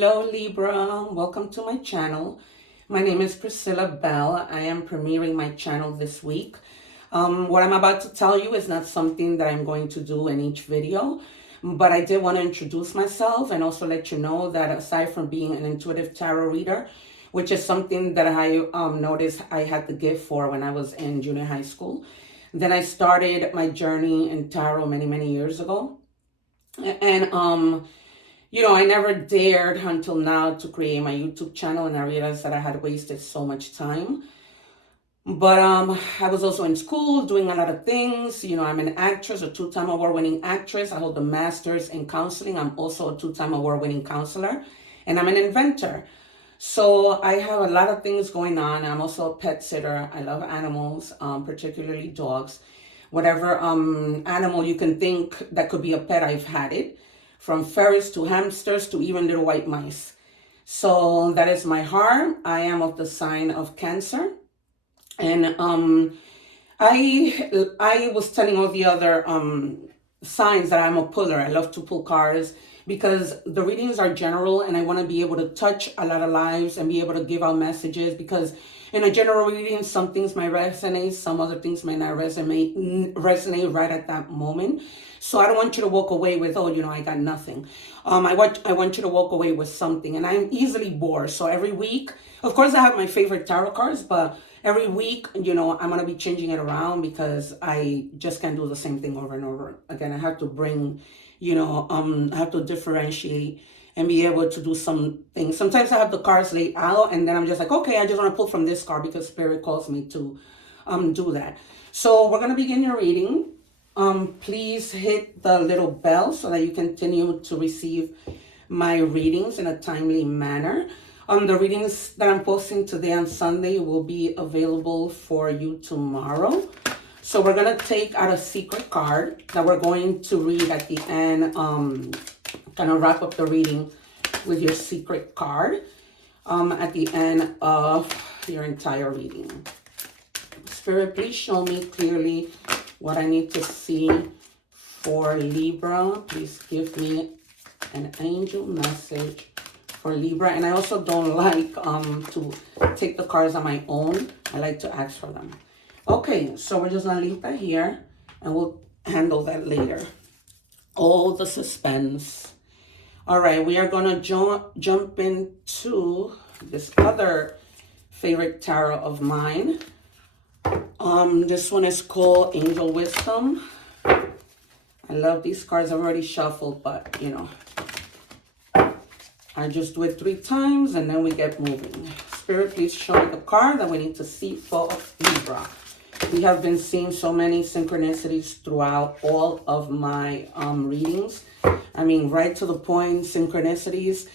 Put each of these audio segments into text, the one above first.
Hello Libra, welcome to my channel. My name is Priscilla Bell. I am premiering my channel this week. What I'm about to tell you is not something that I'm going to do in each video, but I did want to introduce myself and also let you know that aside from being an intuitive tarot reader, which is something that I noticed I had the gift for when I was in junior high school, then I started my journey in tarot many years ago. And I never dared until now to create my YouTube channel, and I realized that I had wasted so much time. But I was also in school doing a lot of things. I'm an actress, a two-time award-winning actress. I hold a master's in counseling. I'm also a two-time award-winning counselor, and I'm an inventor. So I have a lot of things going on. I'm also a pet sitter. I love animals, particularly dogs. Whatever animal you can think that could be a pet, I've had it. From ferrets to hamsters to even little white mice. So that is my heart. I am of the sign of Cancer. And I was telling all the other signs that I'm a puller. I love to pull cards because the readings are general and I want to be able to touch a lot of lives and be able to give out messages, because in a general reading, some things might resonate, some other things may not resonate right at that moment. So I don't want you to walk away with, I got nothing. I want you to walk away with something. And I'm easily bored. So every week, of course, I have my favorite tarot cards, but every week, I'm going to be changing it around because I just can't do the same thing over and over again. I have to bring, I have to differentiate and be able to do some things. Sometimes I have the cards laid out and then I'm just like, okay, I just want to pull from this card because Spirit calls me to do that. So we're going to begin your reading. Please hit the little bell so that you continue to receive my readings in a timely manner. The readings that I'm posting today on Sunday will be available for you tomorrow. So we're going to take out a secret card that we're going to read at the end. Kind of wrap up the reading with your secret card at the end of your entire reading. Spirit, please show me clearly what I need to see for Libra. Please give me an angel message for Libra. And I also don't like to take the cards on my own. I like to ask for them. Okay, so we're just gonna leave that here and we'll handle that later. Oh, the suspense. All right, we are gonna jump into this other favorite tarot of mine. This one is called Angel Wisdom. I love these cards. I've already shuffled, but I just do it 3 times and then we get moving. Spirit, please show me the card that we need to see for Libra. We have been seeing so many synchronicities throughout all of my readings. I mean, right to the point, synchronicities.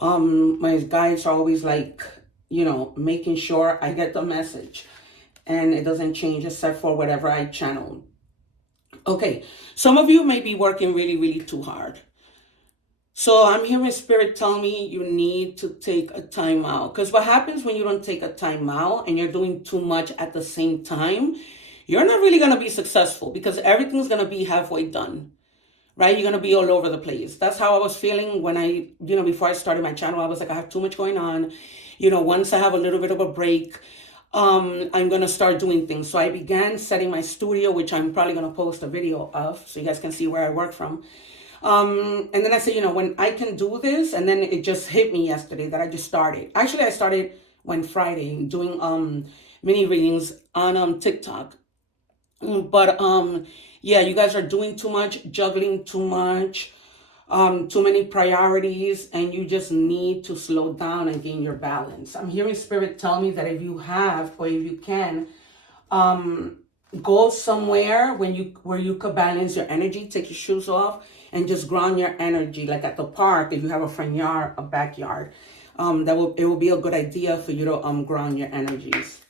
My guides are always like, making sure I get the message. And it doesn't change except for whatever I channel. Okay, some of you may be working really too hard. So I'm hearing Spirit tell me you need to take a time out. Because what happens when you don't take a time out and you're doing too much at the same time, you're not really going to be successful because everything's going to be halfway done. Right? You're going to be all over the place. That's how I was feeling when I, before I started my channel. I was like, I have too much going on. Once I have a little bit of a break, I'm going to start doing things. So I began setting my studio, which I'm probably going to post a video of so you guys can see where I work from. And then I said, when I can do this, and then it just hit me yesterday that I just started. Actually, I started when Friday doing mini readings on TikTok. But yeah, you guys are doing too much, juggling too much, too many priorities, and you just need to slow down and gain your balance. I'm hearing Spirit tell me that if you have, or if you can, go somewhere where you could balance your energy, take your shoes off, and just ground your energy, like at the park, if you have a front yard, a backyard. It will be a good idea for you to ground your energies.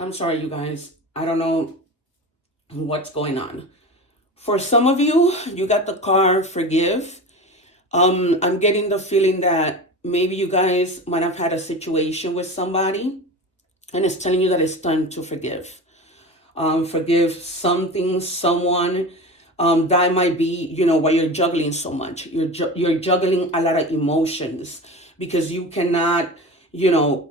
I'm sorry, you guys. I don't know what's going on. For some of you, you got the card Forgive. I'm getting the feeling that maybe you guys might have had a situation with somebody and it's telling you that it's time to forgive. Forgive something, someone, That might be, why you're juggling so much. You're juggling a lot of emotions because you cannot,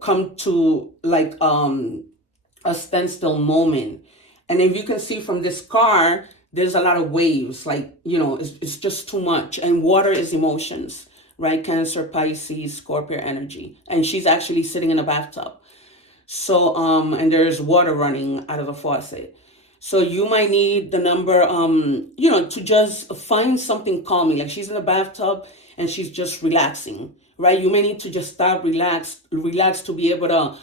come to like a standstill moment. And if you can see from this car, there's a lot of waves, like, it's just too much. And water is emotions, right? Cancer, Pisces, Scorpio energy. And she's actually sitting in a bathtub. So, and there's water running out of the faucet. So you might need the number, to just find something calming. Like she's in the bathtub and she's just relaxing, right? You may need to just stop, relax to be able to.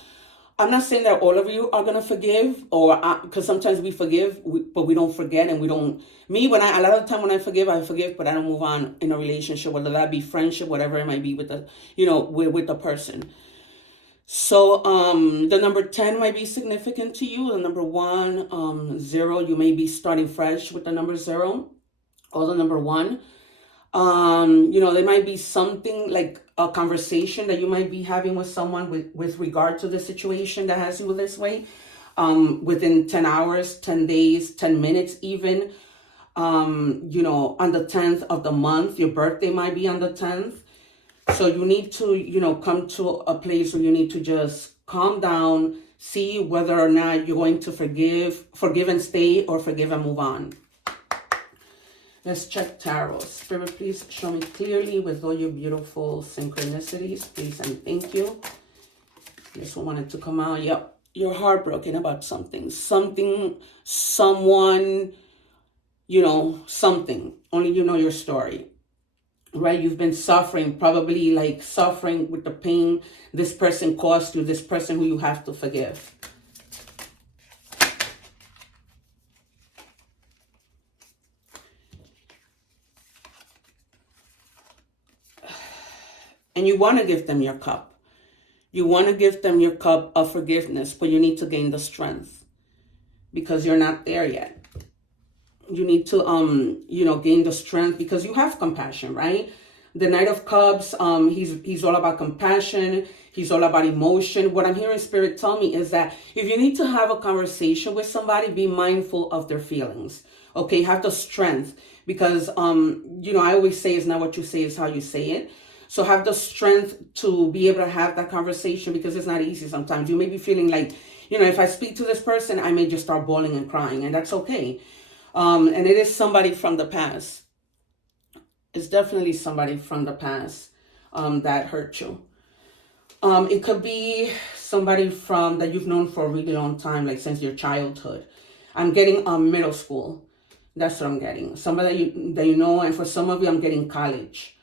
I'm not saying that all of you are gonna forgive, or because sometimes we forgive, but we don't forget, and we don't. Me, a lot of the time when I forgive, but I don't move on in a relationship, whether that be friendship, whatever it might be with the, with the person. So the number 10 might be significant to you. The number 1, 0, you may be starting fresh with the number 0 or the number 1. There might be something like a conversation that you might be having with someone with regard to the situation that has you this way. Within 10 hours, 10 days, 10 minutes even. On the 10th of the month, your birthday might be on the 10th. So you need to, come to a place where you need to just calm down, see whether or not you're going to forgive and stay, or forgive and move on. Let's check tarot. Spirit, please show me clearly with all your beautiful synchronicities, please and thank you. This one wanted to come out. Yep, you're heartbroken about something. Someone, something. Only you know your story. Right, you've been suffering, probably like suffering with the pain this person caused you, this person who you have to forgive. And you want to give them your cup. You want to give them your cup of forgiveness, but you need to gain the strength because you're not there yet. You need to, gain the strength because you have compassion, right? The Knight of Cups, he's all about compassion. He's all about emotion. What I'm hearing Spirit tell me is that if you need to have a conversation with somebody, be mindful of their feelings. Okay, have the strength because, I always say it's not what you say, it's how you say it. So have the strength to be able to have that conversation because it's not easy sometimes. You may be feeling like, if I speak to this person, I may just start bawling and crying, and that's okay. And it is somebody from the past. It's definitely somebody from the past that hurt you. It could be somebody that you've known for a really long time, like since your childhood. I'm getting middle school. That's what I'm getting. Somebody that you know, and for some of you, I'm getting college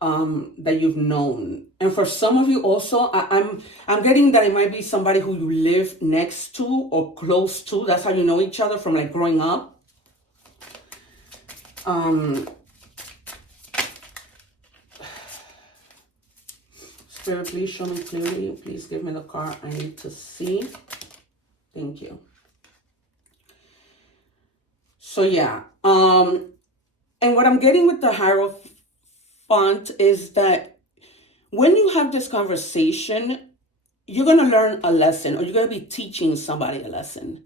that you've known. And for some of you also, I'm getting that it might be somebody who you live next to or close to. That's how you know each other from like growing up. Spirit, please show me clearly. Please give me the card I need to see. Thank you. So yeah, and what I'm getting with the Hierophant is that when you have this conversation, you're going to learn a lesson, or you're going to be teaching somebody a lesson.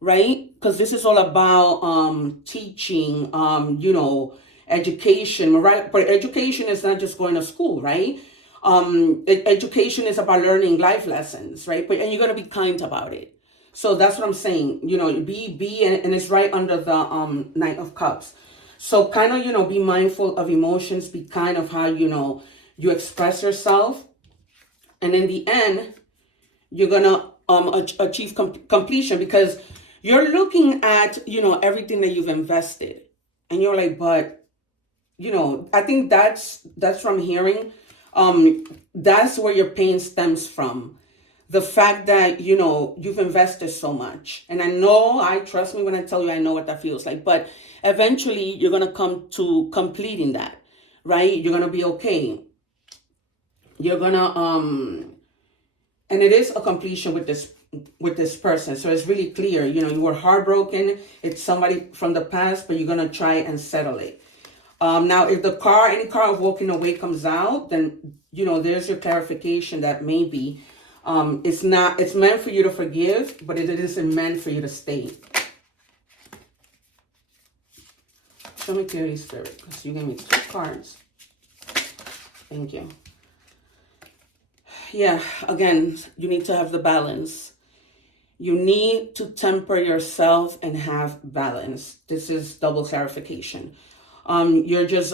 Right? Because this is all about teaching, education, right? But education is not just going to school, right? Education is about learning life lessons, right? And you're going to be kind about it. So that's what I'm saying. And it's right under the Knight of Cups. So kind of, be mindful of emotions, be kind of how, you express yourself. And in the end, you're going to achieve completion because you're looking at, everything that you've invested. And you're like, but, I think that's from hearing. That's where your pain stems from. The fact that, you've invested so much. And trust me when I tell you, I know what that feels like. But eventually, you're going to come to completing that, right? You're going to be okay. You're going to, and it is a completion with this person. So it's really clear, you were heartbroken. It's somebody from the past, but you're going to try and settle it. Now, if any car of walking away comes out, then, there's your clarification that maybe it's meant for you to forgive, but it isn't meant for you to stay. Show me clearly, Spirit, because you gave me 2 cards. Thank you. Yeah, again, you need to have the balance. You need to temper yourself and have balance. This is double clarification. You're just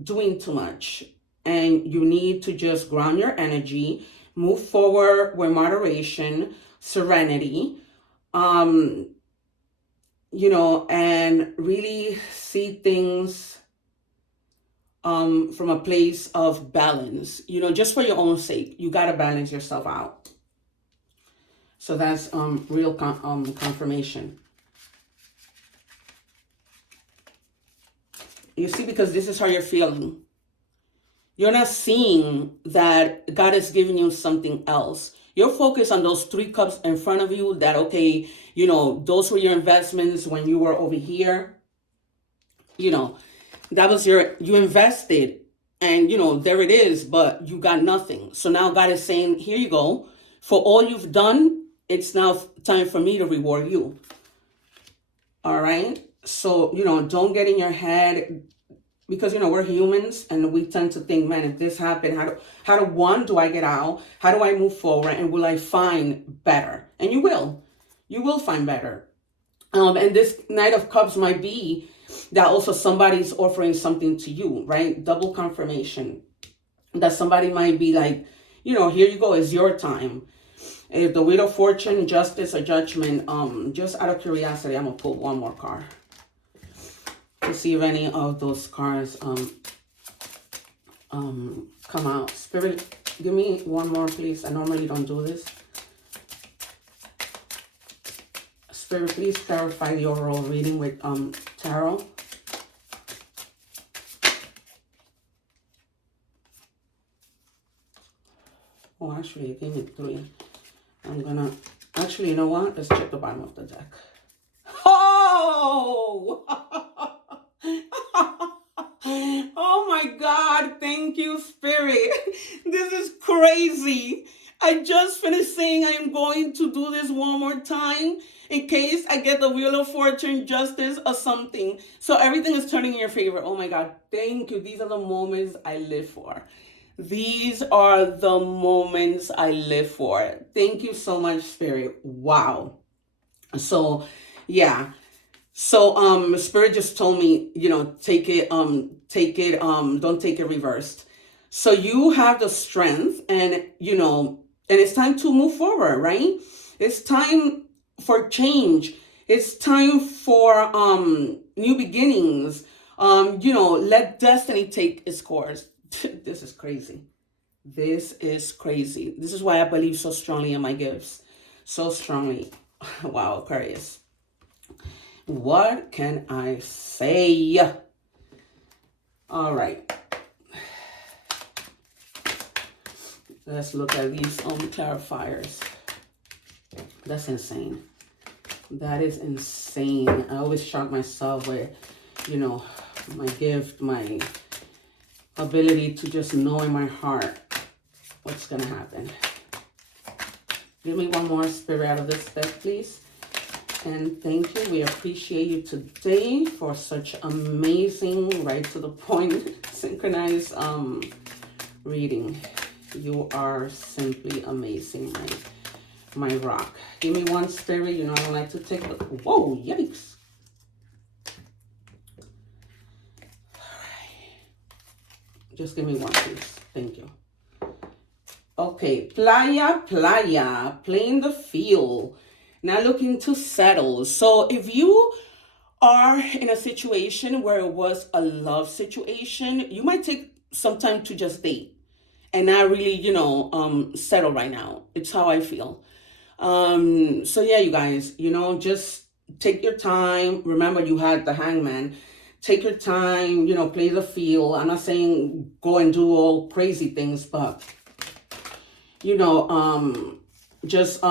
doing too much, and you need to just ground your energy, move forward with moderation, serenity, you know, and really see things from a place of balance, you know, just for your own sake. You got to balance yourself out. So that's real confirmation. You see, because this is how you're feeling. You're not seeing that God is giving you something else. You're focused on those 3 cups in front of you that, okay, you know, those were your investments when you were over here. You know, that was you invested, and, you know, there it is, but you got nothing. So now God is saying, here you go. For all you've done, it's now time for me to reward you. All right? So, you know, don't get in your head, because, you know, we're humans and we tend to think, man, if this happened, how do I get out? How do I move forward? And will I find better? And you will find better. And this Knight of Cups might be that also somebody's offering something to you, right? Double confirmation that somebody might be like, you know, here you go, it's your time. If the Wheel of Fortune, Justice, or Judgment, just out of curiosity, I'm gonna pull one more card to see if any of those cards come out. Spirit, give me one more, please. I normally don't do this. Spirit, please clarify the overall reading with tarot. Oh, actually, it gave me 3. I'm gonna, actually, you know what? Let's check the bottom of the deck. Oh! Oh my God, thank you, Spirit. This is crazy. I just finished saying I am going to do this one more time in case I get the Wheel of Fortune, Justice, or something. So everything is turning in your favor. Oh my God, thank you. These are the moments I live for. These are the moments I live for. Thank you so much, Spirit. Wow. So, yeah. So, Spirit just told me, you know, don't take it reversed. So you have the strength, and, you know, and it's time to move forward, right? It's time for change. It's time for new beginnings. You know, let destiny take its course. This is crazy. This is crazy. This is why I believe so strongly in my gifts. So strongly. Wow, Aquarius. What can I say? All right. Let's look at these clarifiers. That's insane. That is insane. I always shock myself with, you know, my gift, my ability to just know in my heart what's going to happen. Give me one more, Spirit, out of this deck, please. And thank you. We appreciate you today for such amazing, right to the point, synchronized reading. You are simply amazing, my rock. Give me one, Spirit. You know I don't like to take the... Whoa, yikes. All right. Just give me one, please. Thank you. Okay, playa, playing the field. Not looking to settle. So if you are in a situation where it was a love situation, you might take some time to just date and not really, you know, settle right now. It's how I feel. So yeah, you guys, you know, just take your time. Remember, you had the Hangman. Take your time, you know, play the field. I'm not saying go and do all crazy things, but, you know, just,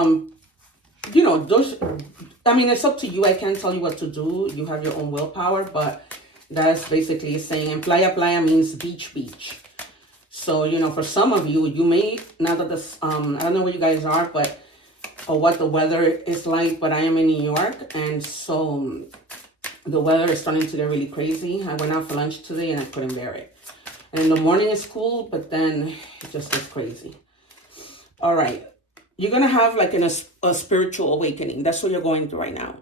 you know, those, I mean, it's up to you. I can't tell you what to do. You have your own willpower, but that's basically saying, and playa means beach. So, you know, for some of you, you may, now that this, I don't know where you guys are, but, or what the weather is like, but I am in New York. And so The weather is starting to get really crazy. I went out for lunch today and I couldn't bear it. And in the morning it's cool, but then it just gets crazy. All right. You're going to have like a spiritual awakening. That's what you're going through right now.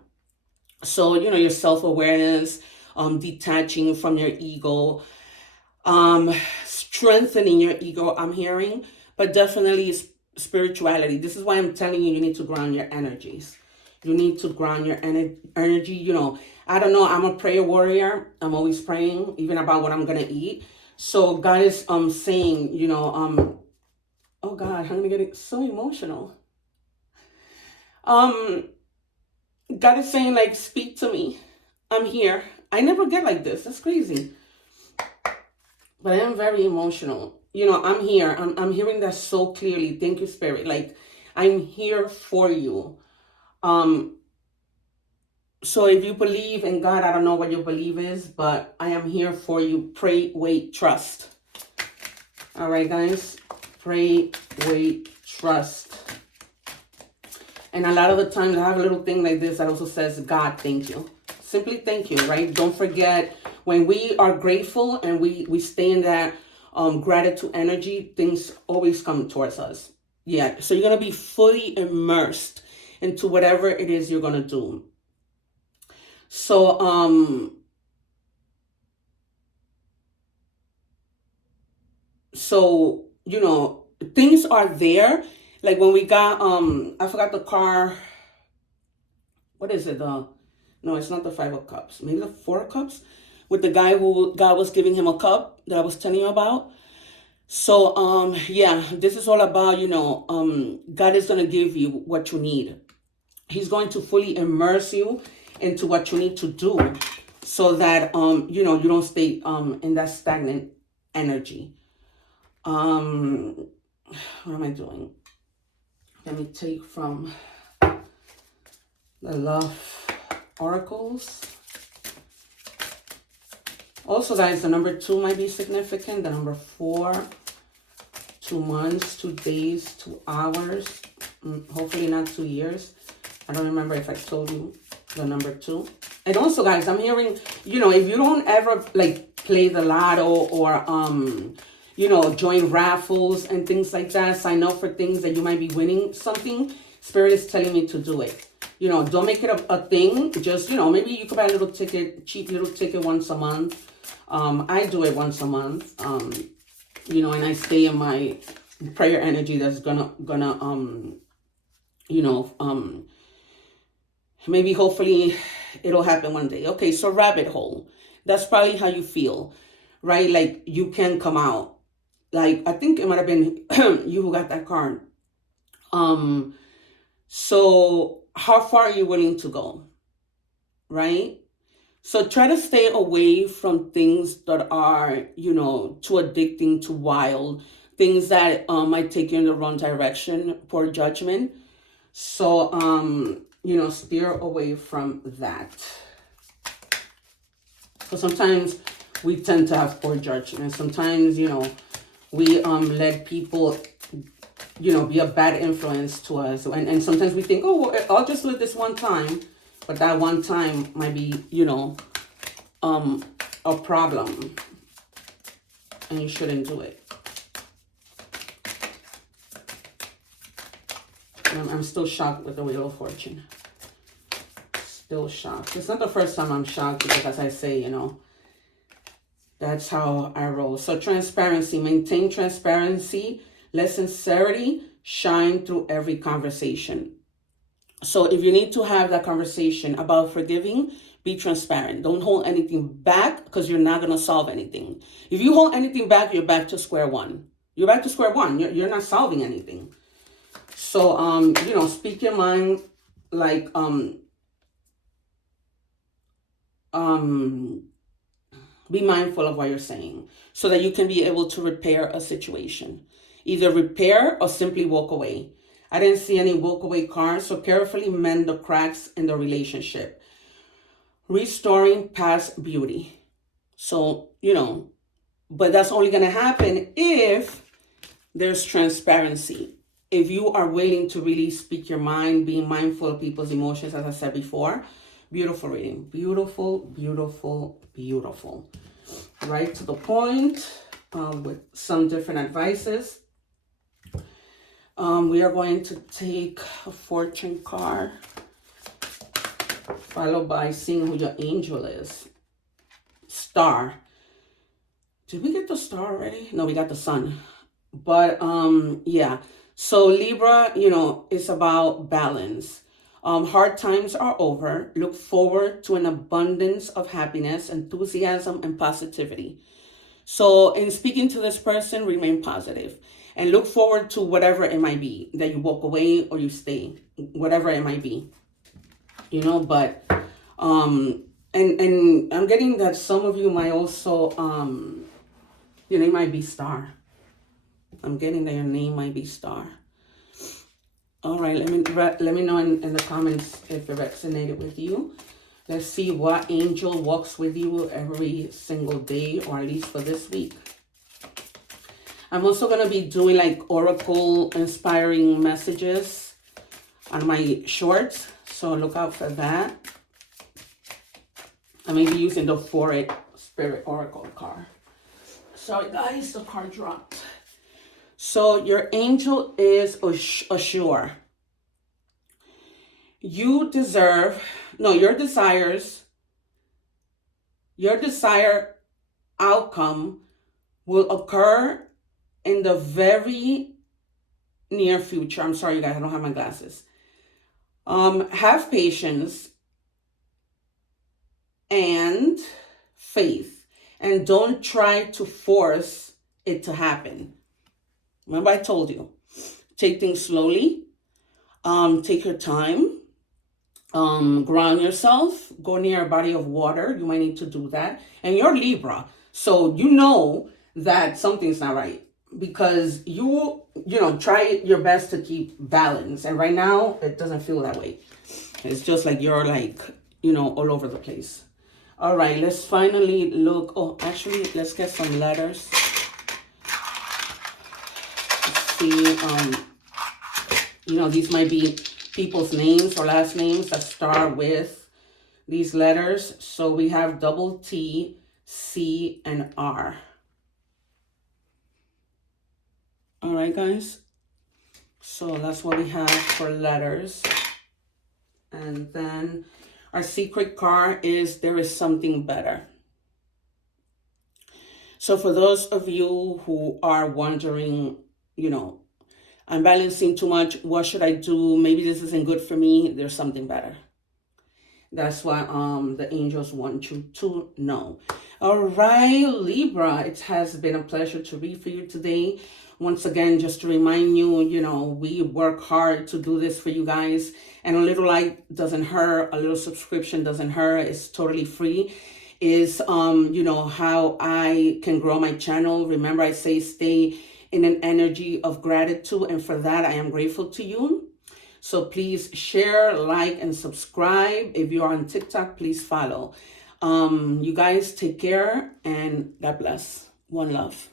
So, your self-awareness, detaching from your ego, strengthening your ego, I'm hearing, but definitely spirituality. This is why I'm telling you, you need to ground your energies. You need to ground your energy. I don't know. I'm a prayer warrior. I'm always praying, even about what I'm going to eat. So God is saying, oh God, I'm going to get so emotional. God is saying, like, speak to me. I'm here. I never get like this. That's crazy. But I am very emotional. I'm here. I'm hearing that so clearly. Thank you, Spirit. Like, I'm here for you. So if you believe in God, I don't know what your belief is, but I am here for you. Pray, wait, trust. All right, guys. Pray, wait, trust. And a lot of the times I have a little thing like this that also says, God, thank you. Simply thank you, right? Don't forget, when we are grateful and we stay in that gratitude energy, things always come towards us. Yeah, so you're going to be fully immersed into whatever it is you're going to do. So, things are there. Like when we got, I forgot the car. What is it? No, it's not the 5 of Cups. Maybe the 4 of Cups, with the guy who God was giving him a cup that I was telling you about. So, this is all about, God is going to give you what you need. He's going to fully immerse you into what you need to do so that, you don't stay in that stagnant energy. What am I doing? Let me take from the Love Oracles. Also, guys, the number 2 might be significant. The number 4, 2 months, 2 days, 2 hours. Hopefully not 2 years. I don't remember if I told you the number 2. And also, guys, I'm hearing, if you don't ever like play the lotto or, join raffles and things like that, sign up for things that you might be winning something, Spirit is telling me to do it. Don't make it a thing. Just, maybe you could buy a little ticket, cheap little ticket once a month. I do it once a month. And I stay in my prayer energy that's gonna maybe hopefully it'll happen one day. Okay, so rabbit hole. That's probably how you feel, right? Like you can come out. Like I think it might have been you who got that card. So how far are you willing to go? Right? So try to stay away from things that are, too addicting, too wild, things that might take you in the wrong direction, poor judgment. So, steer away from that. So sometimes we tend to have poor judgment. Sometimes, we let people, be a bad influence to us. And sometimes we think, oh, well, I'll just do it this one time. But that one time might be, a problem. And you shouldn't do it. I'm still shocked with the Wheel of Fortune. Still shocked. It's not the first time I'm shocked because, as I say, that's how I roll. So transparency. Maintain transparency. Let sincerity shine through every conversation. So if you need to have that conversation about forgiving, be transparent. Don't hold anything back because you're not going to solve anything. If you hold anything back, you're back to square one. You're back to square one. You're not solving anything. So, speak your mind like, be mindful of what you're saying so that you can be able to repair a situation. Either repair or simply walk away. I didn't see any walk away cards, so carefully mend the cracks in the relationship. Restoring past beauty. So, but that's only going to happen if there's transparency. If you are willing to really speak your mind, being mindful of people's emotions, as I said before, Beautiful reading. Beautiful, beautiful, beautiful. Right to the point with some different advices. We are going to take a fortune card, followed by seeing who your angel is. Star. Did we get the star already? No, we got the sun. But yeah. So Libra, it's about balance. Hard times are over. Look forward to an abundance of happiness, enthusiasm, and positivity. So in speaking to this person, remain positive and look forward to whatever it might be, that you walk away or you stay, whatever it might be, but and I'm getting that some of you might also your name might be Star. I'm getting that your name might be Star. All right, let me know in the comments if it resonated with you. Let's see what angel walks with you every single day, or at least for this week. I'm also going to be doing like oracle inspiring messages on my shorts, so look out for that. I may be using the 4-8 Spirit Oracle card. Sorry guys, the card dropped. So your angel is Assure. Your desired outcome will occur in the very near future. I'm sorry, you guys, I don't have my glasses. Have patience and faith, and don't try to force it to happen. Remember I told you, take things slowly, take your time, ground yourself, go near a body of water. You might need to do that. And you're Libra, so you know that something's not right, because you try your best to keep balance, and right now it doesn't feel that way. It's just like you're like all over the place. All right, let's finally look. Oh, actually, let's get some letters. Let's see. These might be people's names or last names that start with these letters. So we have double T, C, and R. All right, guys. So that's what we have for letters. And then our secret card is There Is Something Better. So for those of you who are wondering, I'm balancing too much, what should I do? Maybe this isn't good for me. There's something better. That's what the angels want you to know. All right, Libra, it has been a pleasure to read for you today. Once again, just to remind you, we work hard to do this for you guys. And a little like doesn't hurt. A little subscription doesn't hurt. It's totally free. Is, how I can grow my channel. Remember, I say stay in an energy of gratitude. And for that, I am grateful to you. So please share, like, and subscribe. If you're on TikTok, please follow. You guys take care and God bless. One love.